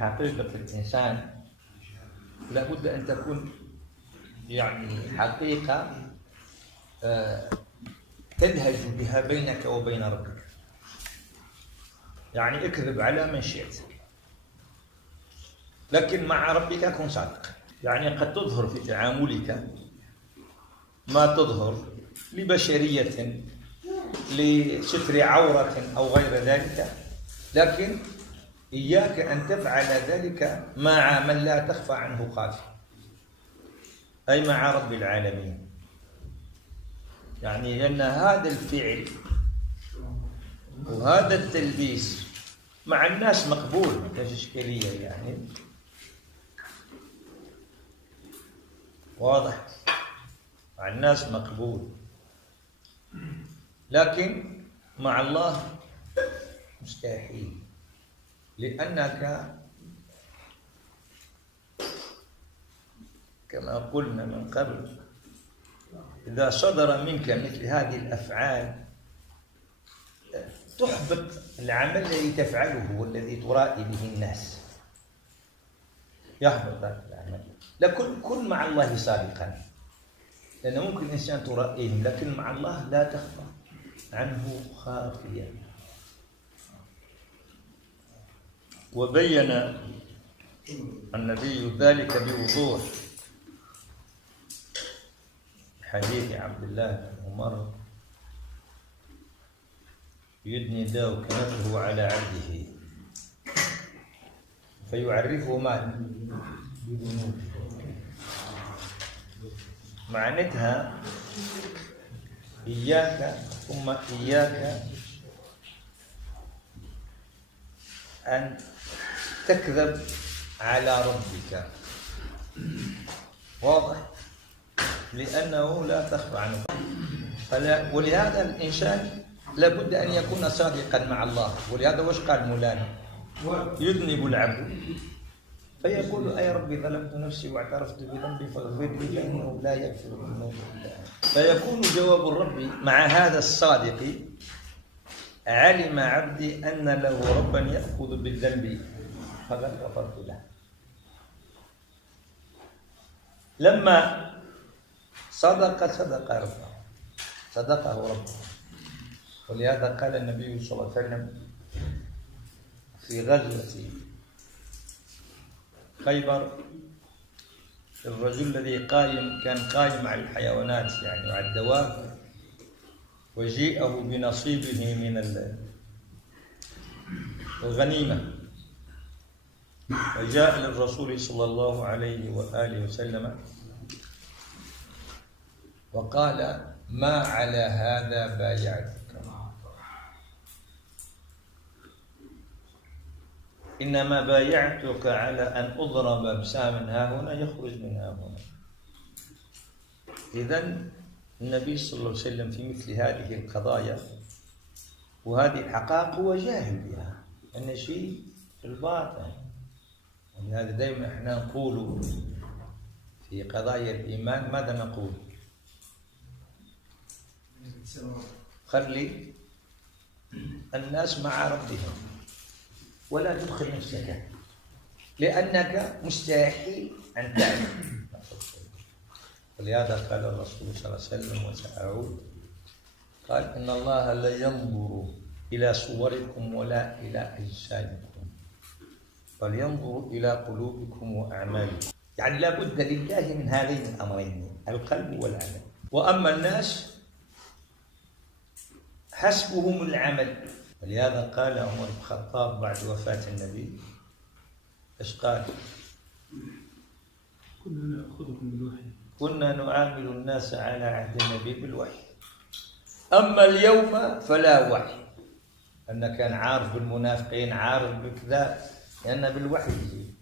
حقيقة الإنسان لابد أن تكون يعني حقيقة تلهج بها بينك وبين ربك. يعني اكذب على من شئت، لكن مع ربك كن صادق. يعني قد تظهر في تعاملك ما تظهر لبشرية، لستر عورة أو غير ذلك، لكن إياك أن تفعل ذلك مع من لا تخفى عنه خافية، أي مع رب العالمين. يعني لأن هذا الفعل وهذا التلبيس مع الناس مقبول، ما فيش إشكالية، يعني واضح، مع الناس مقبول، لكن مع الله مستحيل، لأنك كما قلنا من قبل إذا صدر منك مثل هذه الأفعال تحبط العمل الذي تفعله والذي ترائي به الناس، يحبط ذلك العمل. لكن كن مع الله صادقا، لأن ممكن الإنسان ترائيهم لكن مع الله لا تخفى عنه خافية. وبين النبي ذلك بوضوح حديث عبد الله بن عمر: يدني الله كنفه على عبده فيعرفه ما معناتها إياك ثم إياك أن تكذب على ربك، واضح، لأنه لا تخفى عنه. ولهذا الإنسان لابد أن يكون صادقا مع الله. ولهذا وش قال مولانا؟ يذنب العبد فيقول: أي ربي ظلمت نفسي واعترفت بذنبي فاغفر لي فإنه لا يغفر الذنوب إلا أنت. فيكون جواب الرب مع هذا الصادق: علم عبدي أن له ربا يأخذ بالذنب فقد غفرت له. لما صدقه ربه. ولهذا قال النبي صلى الله عليه وسلم في غزوة خيبر: الرجل الذي كان قائم على الحيوانات، يعني على الدواب، وجيءه بنصيبه من الغنيمة، وجاء للرسول صلى الله عليه وآله وسلم وقال: ما على هذا بايعتك، إنما بايعتك على أن أضرب بسهم ها هنا يخرج من ها هنا. إذن النبي صلى الله عليه وسلم في مثل هذه القضايا وهذه الحقائق هو جاهل بها، أن شيء في الباطن. ولهذا دائما احنا نقول في قضايا الإيمان ماذا نقول؟ خلي الناس مع ربهم ولا تدخل نفسك، لأنك مستحيل أن تعلم. ولهذا قال الرسول صلى الله عليه وسلم، وسأعود، قال: إن الله لا ينظر إلى صوركم ولا إلى أجسادكم، بل ينظر إلى قلوبكم وأعمالكم. يعني لا بد لله من هذين الأمرين، القلب والعمل. وأما الناس حسبهم العمل. ولهذا قال عمر بن الخطاب بعد وفاة النبي: ايش قال؟ كنا نأخذكم بالوحي، كنا نعامل الناس على عهد النبي بالوحي، أما اليوم فلا وحي. أن كان عارف بالمنافقين، عارف بكذا، لأن بالوحي يجي.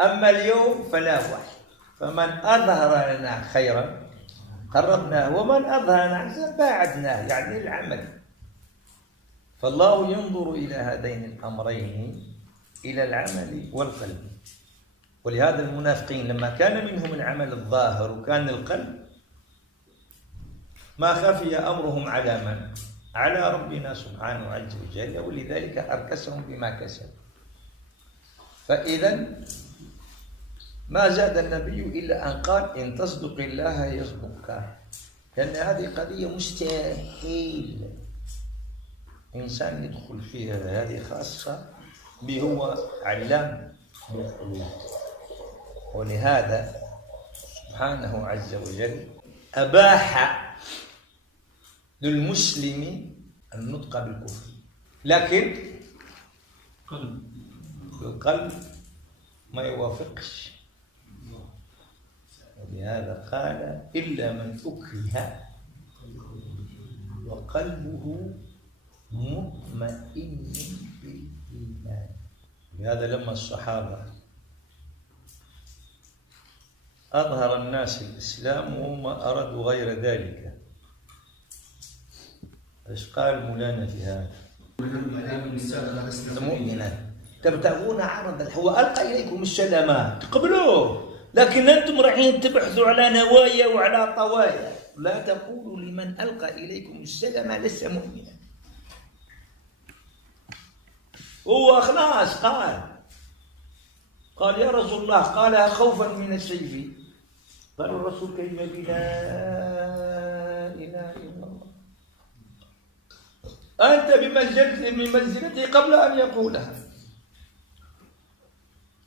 أما اليوم فلا وحي، فمن أظهر لنا خيرا قربناه، ومن أظهر لنا باعدناه، يعني العمل. فالله ينظر إلى هذين الأمرين، إلى العمل والقلب. ولهذا المنافقين لما كان منهم العمل الظاهر وكان القلب، ما خفي أمرهم على من؟ على ربنا سبحانه عز وجل، ولذلك أركسهم بما كسبوا. فإذا ما زاد النبي إلا أن قال إن تصدق الله يصدقك، لأن هذه قضية مستحيل إنسان يدخل فيها، هذه خاصة به، هو علام الله. ولهذا سبحانه عز وجل أباح للمسلم النطق بالكفر، لكن القلب ما يوافقش. ولهذا قال إلا من أكره وقلبه مطمئن بالإيمان. لهذا لما الصحابة أظهر الناس الإسلام وهم أرادوا غير ذلك، إيش قال مولانا في هذا؟ مؤمنا تبتغون عرض، هو ألقى إليكم السلام تقبلوه، لكن أنتم رايحين تبحثوا على نوايا وعلى طوايا. لا تقولوا لمن ألقى إليكم السلام لست مؤمنا. هو خلاص قال يا رسول الله، قالها خوفا من السيف. قال الرسول كلمة لا إله إلا الله، أنت بمنزلته قبل أن يقولها.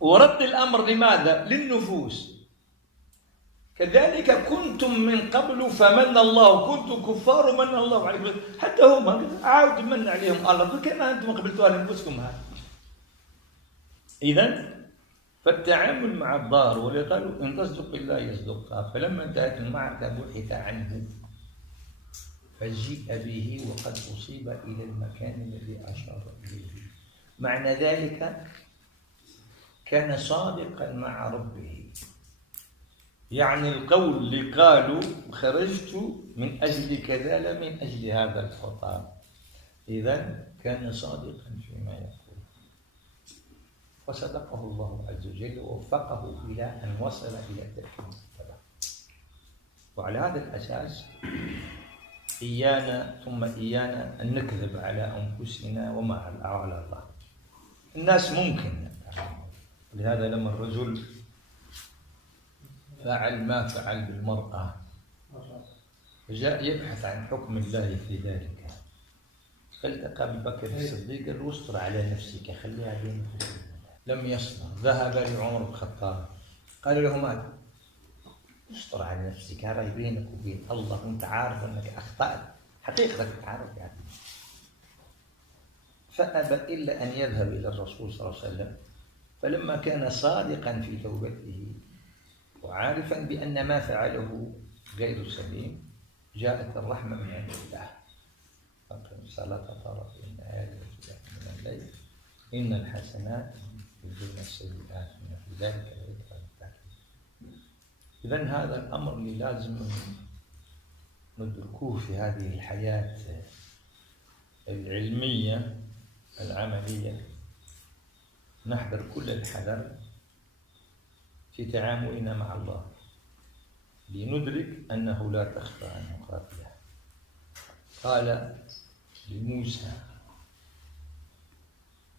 ورد الأمر لماذا؟ للنفوس. كذلك كنتم من قبل فمن الله، كنتم كفار ومن الله عليكم، حتى هم عاود من عليهم الله كما أنتم قبلتوها لنفسكم هذه. إذن فالتعامل مع الضار، ولقالوا إن تصدق الله يصدقها. فلما انتهت المعركة بحث عنه فجيء به وقد أصيب إلى المكان الذي أشار إليه. معنى ذلك كان صادقا مع ربه، يعني القول اللي قالوا خرجت من أجل كذا لا من أجل هذا الخطاب. إذن كان صادقا فيما يقول، وصدقه الله عز وجل ووفقه إلى أن وصل إلى تلك المرتبة. وعلى هذا الأساس إيانا ثم إيانا أن نكذب على أنفسنا وما على الله. الناس ممكن، لهذا لما الرجل فعل ما فعل بالمرأة جاء يبحث عن حكم الله في ذلك، فالتقى ببكر الصديق قال له استر على نفسك خليها بينك وبين الله. لم يصبر، ذهب لعمر بن الخطاب قال له ماذا؟ استر على نفسك، هذا بينك وبين الله، وانت عارف انك اخطأت حقيقتك، تعرف يعني. فأبى إلا أن يذهب إلى الرسول صلى الله عليه وسلم. فلما كان صادقا في توبته وعارفا بأن ما فعله غير سليم جاءت الرحمة من عند الله. فقم الصلاة طرفي النهار وزلفا من الليل إن الحسنات يذهبن السيئات إن في ذلك لذكرى للذاكرين. إذن هذا الأمر اللي لازم ندركوه في هذه الحياة العلمية العملية. نحذر كل الحذر في تعاملنا مع الله لندرك أنه لا تخفى عنه خافية. قال لموسى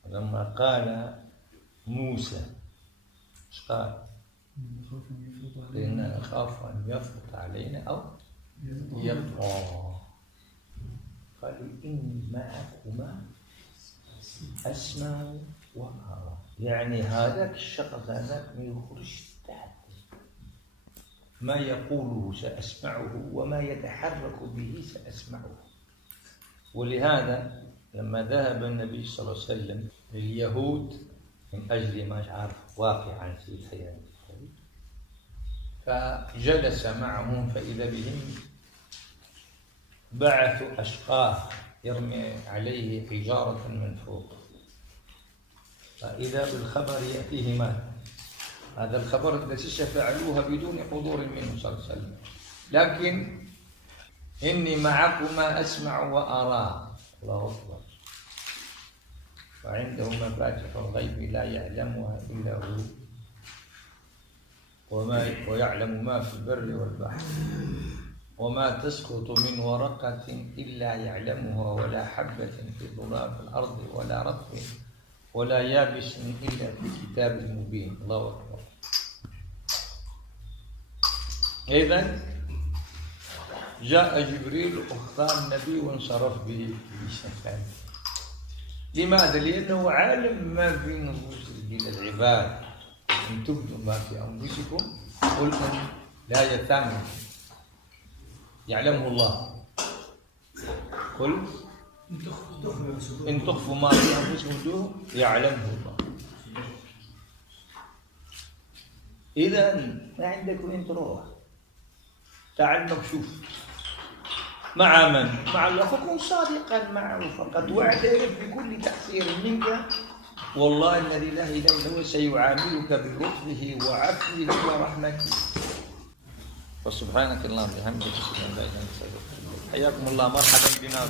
لما قال موسى ايش قال؟ لأننا نخاف أن يفرط علينا أو يطغى. قال إني معكما أسمع وأرى، يعني هذاك الشخص هذاك ما يخرج تحت ما يقوله سأسمعه وما يتحرك به سأسمعه. ولهذا لما ذهب النبي صلى الله عليه وسلم لليهود من أجل ما عارف واقعا في الحياة فجلس معهم فإذا بهم بعثوا أشقاه يرمي عليه حجارة من فوق، فإذا بالخبر يأتيه ماذا؟ هذا الخبر الذي فعلوها بدون حضور منه صلى الله عليه وسلم، لكن إني معكما أسمع وأرى. الله أكبر. وعنده مفاتح الغيب لا يعلمها إلا هو ويعلم ما في البر والبحر وما تسقط من ورقة إلا يعلمها ولا حبة في ظلام الأرض ولا رطب ولا يابس إلا في كتاب مبين. الله أكبر. إذن جاء جبريل واختار النبي وانصرف به في شفاعة. لماذا؟ لأنه عالم ما في نفوس العباد. إن تبدوا ما في أنفسكم قل أن لا يتامن يعلمه الله. قل إن تخفوا ما في أنفسكم يعلمه الله. إذن ما عندك وين تروح؟ تعال مكشوف. مع من؟ مع الله. فكن صادقا معه فقط واعترف بكل تقصير منك، والله الذي لا اله الا هو سيعاملك بلطفه وعفوه ورحمته. وسبحانك اللهم وبحمدك اشهد ان لا اله الا انت. حياكم الله. مرحبا بنا.